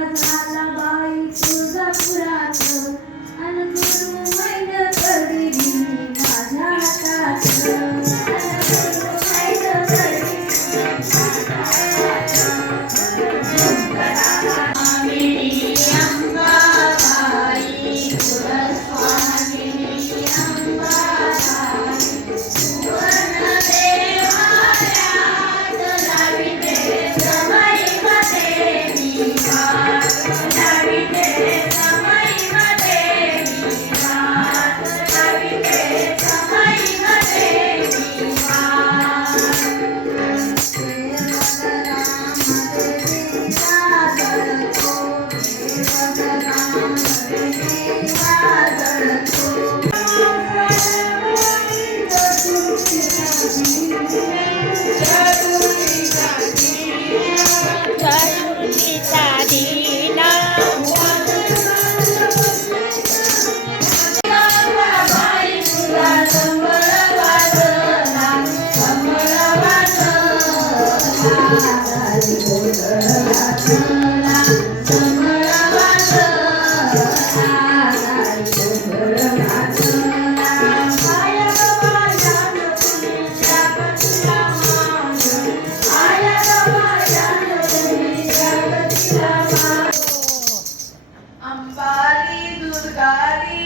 झाला